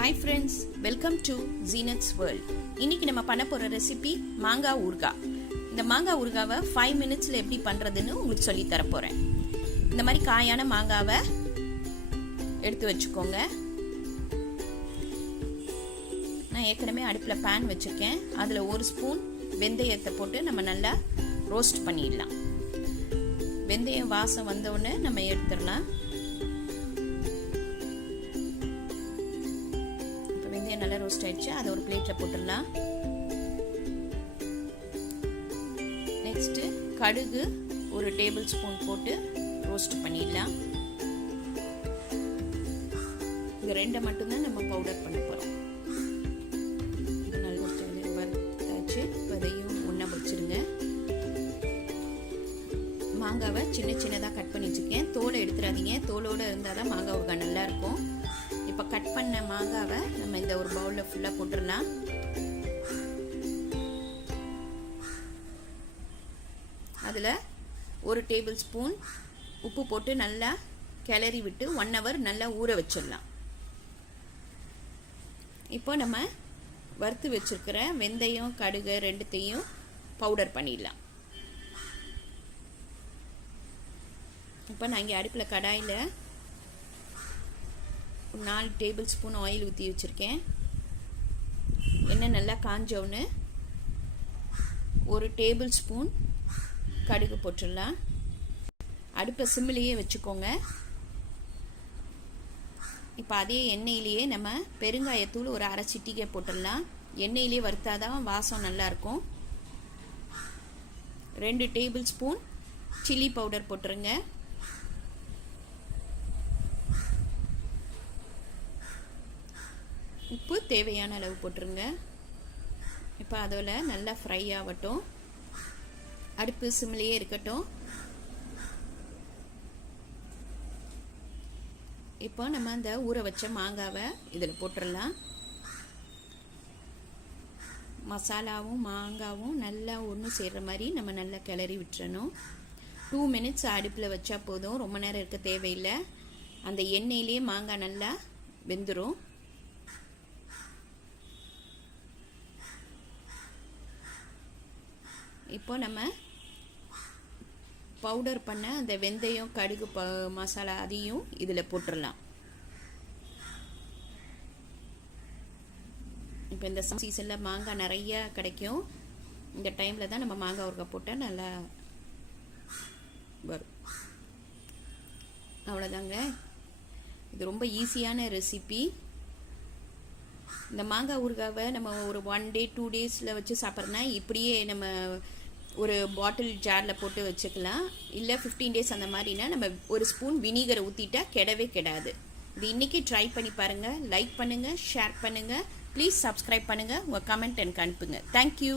Hi friends, welcome to Zeenath's world. இன்னைக்கு நம்ம பண்ண போற ரெசிபி mangai ஊறுகாய். இந்த mangai ஊறுகாவை 5 minutesல எப்படி பண்றதுன்னு உங்களுக்கு சொல்லி தர போறேன். இந்த மாதிரி காயான மாங்காவை எடுத்து வச்சுக்கோங்க. நான் ஏற்கனவே அடுப்புல pan வச்சிருக்கேன். அதுல 1 ஸ்பூன் வெந்தயத்தை போட்டு நம்ம நல்லா ரோஸ்ட் பண்ணிடலாம். வெந்தயம் வாசம் வந்த உடனே நம்ம எடுத்துடலாம். நல்லா ரோஸ்ட் ஆயிடுச்சு. அதை ஒரு பிளேட்ல போட்டுடலாம். நெக்ஸ்ட் கடுகு ஒரு டேபிள் ஸ்பூன் போட்டு ரோஸ்ட் பண்ணிடலாம். இது ரெண்டை மட்டும்தான் நம்ம பவுடர் பண்ண போறோம். நல்லா வறுத்தாச்சு. அதையும் ஒண்ணா வச்சிருங்க. மாங்காவை சின்ன சின்னதாக கட் பண்ணி வச்சுருக்கேன். தோலை எடுத்துடாதீங்க. தோலோடு இருந்தால் தான் மாங்காய் ஊறுகாய் நல்லா இருக்கும். இப்போ கட் பண்ண மாங்காவை நம்ம இந்த ஒரு பவுலில் ஃபுல்லாக போட்டுடலாம். அதில் ஒரு டேபிள் ஸ்பூன் உப்பு போட்டு நல்லா கிளறி விட்டு 1 hour நல்லா ஊற வச்சிடலாம். இப்போ நம்ம வறுத்து வச்சிருக்கிற வெந்தயம் கடுகு ரெண்டுத்தையும் பவுடர் பண்ணிடலாம். இப்போ நான் இங்கே அடுப்பில் கடாயில் 4 டேபிள் ஸ்பூன் ஆயில் ஊற்றி வச்சுருக்கேன். எண்ணெய் நல்லா காஞ்சோன்னு 1 டேபிள் ஸ்பூன் கடுகு போட்டுடலாம். அடுப்பை சிம்மிலேயே வச்சுக்கோங்க. இப்போ அதே எண்ணெயிலேயே நம்ம பெருங்காயத்தூள் ஒரு அரை சிட்டிகை போட்டுடலாம். எண்ணெயிலே வறுத்தாதான் வாசம் நல்லாயிருக்கும். 2 டேபிள் ஸ்பூன் சில்லி பவுடர் போட்டுருங்க. உப்பு தேவையான அளவு போட்டுருங்க. இப்போ அதில் நல்லா ஃப்ரை ஆகட்டும். அடுப்பு சிம்லேயே இருக்கட்டும். இப்போ நம்ம அந்த ஊற வச்ச மாங்காவை இதில் போட்டுடலாம். மசாலாவும் மாங்காவும் நல்லா ஒன்று சேர்கிற மாதிரி நம்ம நல்லா கிளறி விட்டுறணும். 2 minutes அடுப்பில் வச்சா போதும். ரொம்ப நேரம் இருக்க தேவையில்லை. அந்த எண்ணெயிலே மாங்காய் நல்லா வெந்துடும். இப்போ நம்ம பவுடர் பண்ண அந்த வெந்தயம் கடுகு மசாலா அதையும் இதில் போட்டுடலாம். இப்போ இந்த சீசனில் மாங்காய் நிறைய கிடைக்கும். இந்த டைமில் தான் நம்ம மாங்காய் ஊறுகாய் போட்டால் நல்லா வரும். அவ்வளோதாங்க. இது ரொம்ப ஈஸியான ரெசிபி. இந்த மாங்காய் ஊறுகாவை நம்ம ஒரு 1 day 2 daysல வச்சு சாப்பிட்றோன்னா இப்படியே நம்ம ஒரு பாட்டில் ஜாரில் போட்டு வச்சுக்கலாம். இல்லை 15 days அந்த மாதிரினா நம்ம ஒரு ஸ்பூன் வினிகரை ஊற்றிட்டா கெடவே கெடாது. இது இன்றைக்கி ட்ரை பண்ணி பாருங்கள். லைக் பண்ணுங்கள், ஷேர் பண்ணுங்கள், ப்ளீஸ் சப்ஸ்கிரைப் பண்ணுங்கள், உங்கள் கமெண்ட் எனக்கு அனுப்புங்க. தேங்க்யூ.